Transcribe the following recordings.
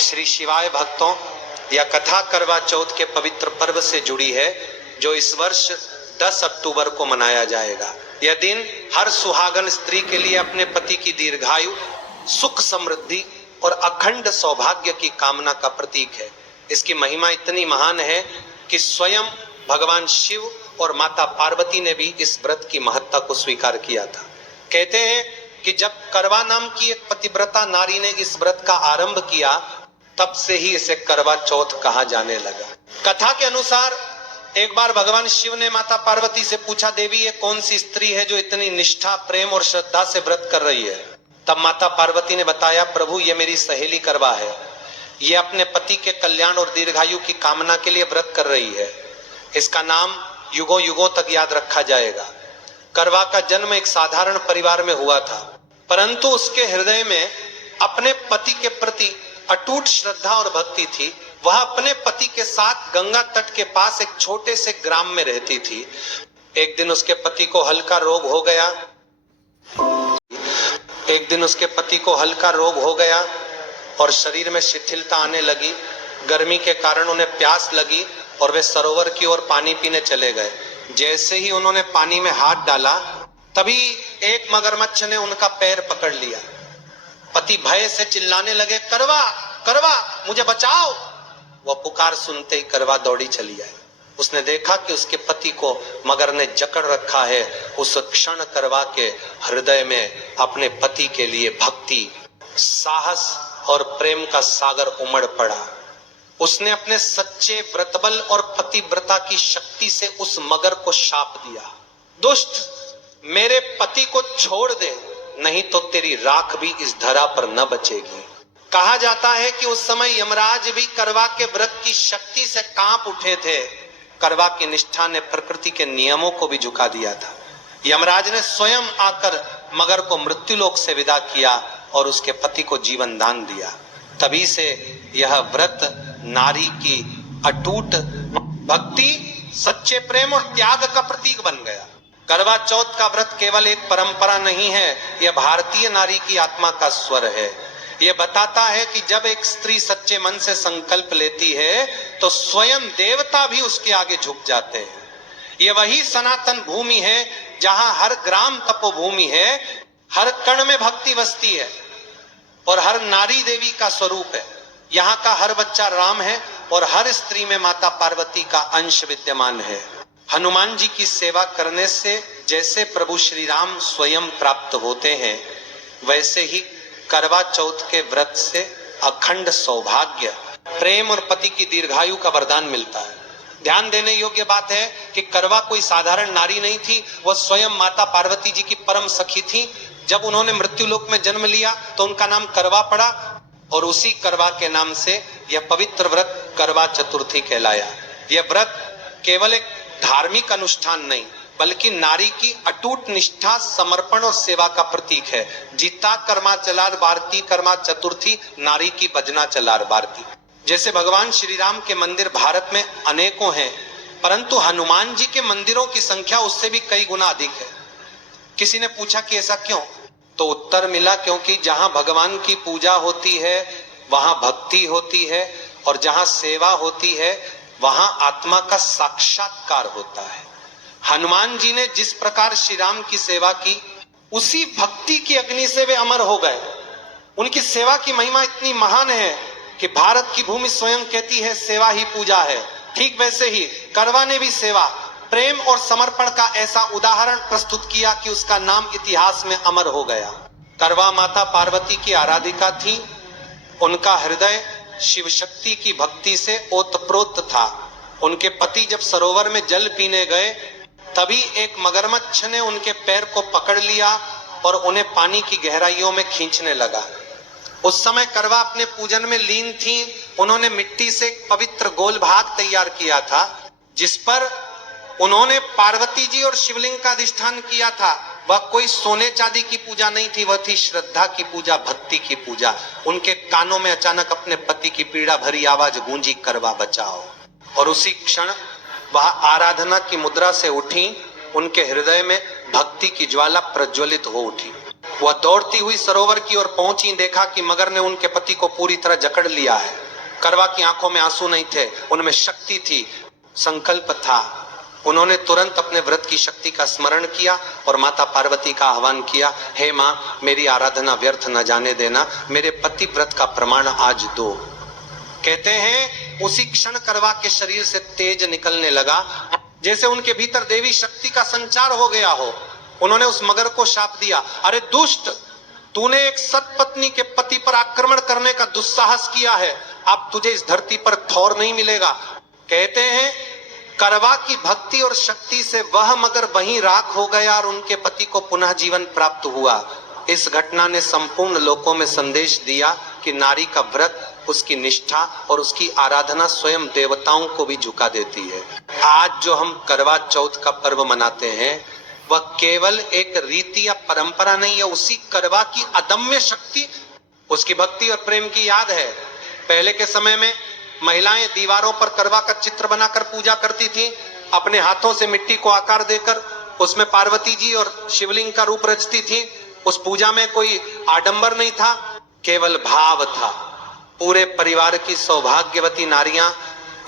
श्री शिवाय भक्तों, यह कथा करवा चौथ के पवित्र पर्व से जुड़ी है जो इस वर्ष 10 अक्टूबर को मनाया जाएगा। यह दिन हर सुहागन स्त्री के लिए अपने पति की दीर्घायु, सुख समृद्धि और अखंड सौभाग्य की कामना का प्रतीक है। इसकी महिमा इतनी महान है कि स्वयं भगवान शिव और माता पार्वती ने भी इस व्रत की महत्ता को स्वीकार किया था। कहते हैं कि जब करवा नाम की एक पतिव्रता नारी ने इस व्रत का आरंभ किया, तब से ही इसे करवा चौथ कहा जाने लगा। कथा के अनुसार एक बार भगवान शिव ने माता पार्वती से पूछा, देवी ये कौन सी स्त्री है जो इतनी निष्ठा, प्रेम और श्रद्धा से व्रत कर रही है? तब माता पार्वती ने बताया, प्रभु ये मेरी सहेली करवा है। ये अपने पति के कल्याण और दीर्घायु की कामना के लिए व्रत कर रही है। इसका नाम युगों युगों तक याद रखा जाएगा। करवा का जन्म एक साधारण परिवार में हुआ था, परंतु उसके हृदय में अपने पति के प्रति अटूट श्रद्धा और भक्ति थी। वह अपने पति के साथ गंगा तट के पास एक छोटे से ग्राम में रहती थी। एक दिन उसके पति को हल्का रोग हो गया और शरीर में शिथिलता आने लगी। गर्मी के कारण उन्हें प्यास लगी और वे सरोवर की ओर पानी पीने चले गए। जैसे ही उन्होंने पानी में हाथ डाला, तभी एक मगरमच्छ ने उनका पैर पकड़ लिया। पति भय से चिल्लाने लगे, करवा करवा मुझे बचाओ। वह पुकार सुनते ही करवा दौड़ी चली आई। उसने देखा कि उसके पति को मगर ने जकड़ रखा है। उस क्षण करवा के हृदय में अपने पति के लिए भक्ति, साहस और प्रेम का सागर उमड़ पड़ा। उसने अपने सच्चे व्रतबल और पतिव्रता की शक्ति से उस मगर को शाप दिया, दुष्ट मेरे पति को छोड़ दे, नहीं तो तेरी राख भी इस धरा पर न बचेगी। कहा जाता है कि उस समय यमराज भी करवा के व्रत की शक्ति से कांप उठे थे। करवा की निष्ठा ने प्रकृति के नियमों को भी झुका दिया था। यमराज ने स्वयं आकर मगर को मृत्युलोक से विदा किया और उसके पति को जीवन दान दिया। तभी से यह व्रत नारी की अटूट भक्ति, सच्चे प्रेम और त्याग का प्रतीक बन गया। करवा चौथ का व्रत केवल एक परंपरा नहीं है, यह भारतीय नारी की आत्मा का स्वर है। यह बताता है कि जब एक स्त्री सच्चे मन से संकल्प लेती है तो स्वयं देवता भी उसके आगे झुक जाते हैं। यह वही सनातन भूमि है जहां हर ग्राम तपोभूमि है, हर कण में भक्ति बसती है और हर नारी देवी का स्वरूप है। यहाँ का हर बच्चा राम है और हर स्त्री में माता पार्वती का अंश विद्यमान है। हनुमान जी की सेवा करने से जैसे प्रभु श्री राम स्वयं प्राप्त होते हैं, वैसे ही करवा चौथ के व्रत से अखंड सौभाग्य, प्रेम और पति की दीर्घायु का वरदान मिलता है। ध्यान देने योग्य बात है कि करवा कोई साधारण नारी नहीं थी, वह स्वयं माता पार्वती जी की परम सखी थी। जब उन्होंने मृत्युलोक में जन्म लिया तो उनका नाम करवा पड़ा और उसी करवा के नाम से यह पवित्र व्रत करवा चतुर्थी कहलाया। यह व्रत केवल एक धार्मिक अनुष्ठान नहीं, बल्कि नारी की अटूट निष्ठा, समर्पण और सेवा का प्रतीक है। जीता कर्मा चलार भारती कर्मा चतुर्थी, नारी की बजना चलार भारती। जैसे भगवान श्री राम के मंदिर भारत में अनेकों हैं, परंतु हनुमान जी के मंदिरों की संख्या उससे भी कई गुना अधिक है। किसी ने पूछा कि ऐसा क्यों? तो उत्तर मिला, क्योंकि जहां भगवान की पूजा होती है वहां भक्ति होती है और जहां सेवा होती है वहां आत्मा का साक्षात्कार होता है। हनुमान जी ने जिस प्रकार श्री राम की सेवा की, उसी भक्ति की अग्नि से वे अमर हो गए। उनकी सेवा की महिमा इतनी महान है कि भारत की भूमि स्वयं कहती है सेवा ही पूजा है। ठीक वैसे ही करवा ने भी सेवा, प्रेम और समर्पण का ऐसा उदाहरण प्रस्तुत किया कि उसका नाम इतिहास में अमर हो गया। करवा माता पार्वती की आराधिका थी। उनका हृदय शिव शक्ति की भक्ति से ओतप्रोत था। उनके पति जब सरोवर में जल पीने गए, तभी एक मगरमच्छ ने उनके पैर को पकड़ लिया और उन्हें पानी की गहराइयों में खींचने लगा। उस समय करवा अपने पूजन में लीन थी। उन्होंने मिट्टी से एक पवित्र गोल भाग तैयार किया था, जिस पर उन्होंने पार्वती जी और शिवलिंग का अधिष्ठान किया था। वह कोई सोने चांदी की पूजा नहीं थी, वह थी श्रद्धा की पूजा, भक्ति की पूजा। उनके कानों में अचानक अपने पति की पीड़ा भरी आवाज गूंजी, करवा बचाओ। और उसी क्षण वह आराधना की मुद्रा से उठी। उनके हृदय में भक्ति की ज्वाला प्रज्वलित हो उठी। वह दौड़ती हुई सरोवर की ओर पहुंची, देखा कि मगर ने उनके पति को पूरी तरह जकड़ लिया है। करवा की आंखों में आंसू नहीं थे, उनमें शक्ति थी, संकल्प था। उन्होंने तुरंत अपने व्रत की शक्ति का स्मरण किया और माता पार्वती का आह्वान किया, हे माँ, मेरी आराधना व्यर्थ न जाने देना, मेरे पति व्रत का प्रमाण आज दो। कहते हैं उसी क्षण करवा के शरीर से तेज निकलने लगा, जैसे उनके भीतर देवी शक्ति का संचार हो गया हो। उन्होंने उस मगर को शाप दिया, अरे दुष्ट, तूने एक सतपत्नी के पति पर आक्रमण करने का दुस्साहस किया है, अब तुझे इस धरती पर ठौर नहीं मिलेगा। कहते हैं करवा की भक्ति और शक्ति से वह मगर वहीं राख हो गया और उनके पति को पुनः जीवन प्राप्त हुआ। इस घटना ने संपूर्ण लोकों में संदेश दिया कि नारी का व्रत, उसकी निष्ठा और उसकी आराधना स्वयं देवताओं को भी झुका देती है। आज जो हम करवा चौथ का पर्व मनाते हैं वह केवल एक रीति या परंपरा नहीं है, उसी करवा की अदम्य शक्ति, उसकी भक्ति और प्रेम की याद है। पहले के समय में महिलाएं दीवारों पर करवा का चित्र बनाकर पूजा करती थी, अपने हाथों से मिट्टी को आकार देकर उसमें पार्वती जी और शिवलिंग का रूप रचती थी। उस पूजा में कोई आडंबर नहीं था, केवल भाव था। पूरे परिवार की सौभाग्यवती नारियां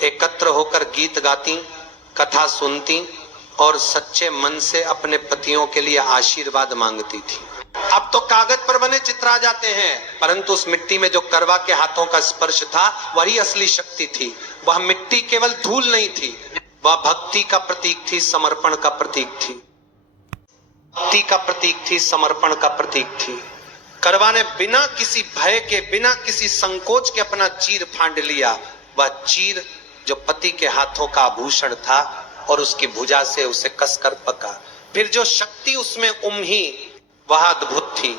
एकत्र होकर गीत गाती, कथा सुनती और सच्चे मन से अपने पतियों के लिए आशीर्वाद मांगती थी। अब तो कागज पर बने चित्र आ जाते हैं, परंतु उस मिट्टी में जो करवा के हाथों का स्पर्श था वही असली शक्ति थी। वह मिट्टी केवल धूल नहीं थी, वह भक्ति का प्रतीक थी, समर्पण का प्रतीक थी, भक्ति का प्रतीक थी, समर्पण का प्रतीक थी। करवा ने बिना किसी भय के, बिना किसी संकोच के अपना चीर फांड लिया। वह चीर जो पति के हाथों का आभूषण था और उसकी भुजा से उसे कसकर पका। फिर जो शक्ति उसमें उमही वह अद्भुत थी।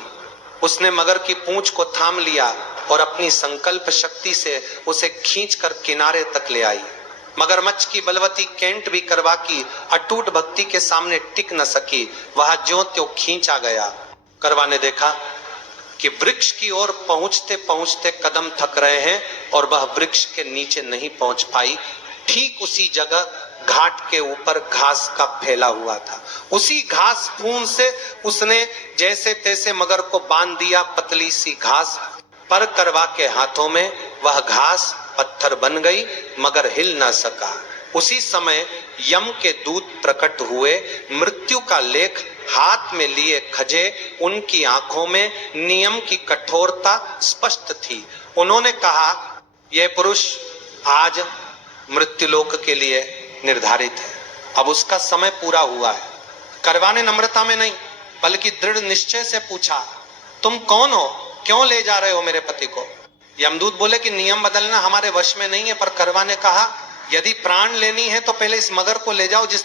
उसने मगर की पूंछ को थाम लिया और अपनी संकल्प शक्ति से उसे खींचकर किनारे तक ले आई। मगरमच्छ की बलवती कैंट भी करवा की अटूट भक्ति के सामने टिक न सकी, वह ज्यों त्यों खींचा गया। करवा ने देखा कि वृक्ष की ओर पहुंचते पहुंचते कदम थक रहे हैं और वह वृक्ष के नीचे नहीं पहुंच पाई। ठीक उसी जगह घाट के ऊपर घास का फैला हुआ था। उसी घास फूंद से उसने जैसे तैसे मगर को बांध दिया, पतली सी घास पर। करवा के हाथों में वह घास पत्थर बन गई, मगर हिल ना सका। उसी समय यम के दूत प्रकट हुए, मृत्यु का लेख हाथ में लिए खजे। उनकी आंखों में नियम की कठोरता स्पष्ट थी। उन्होंने कहा, यह पुरुष आज मृत्युलोक के लिए निर्धारित है, अब उसका समय पूरा हुआ है। करवा ने नम्रता में नहीं बल्कि दृढ़ निश्चय से पूछा, तुम कौन हो, क्यों ले जा रहे हो मेरे पति को? यमदूत बोले कि नियम बदलना हमारे वश में नहीं है, पर करवा ने कहा, यदि प्राण लेनी है तो पहले इस मगर को ले जाओ जिस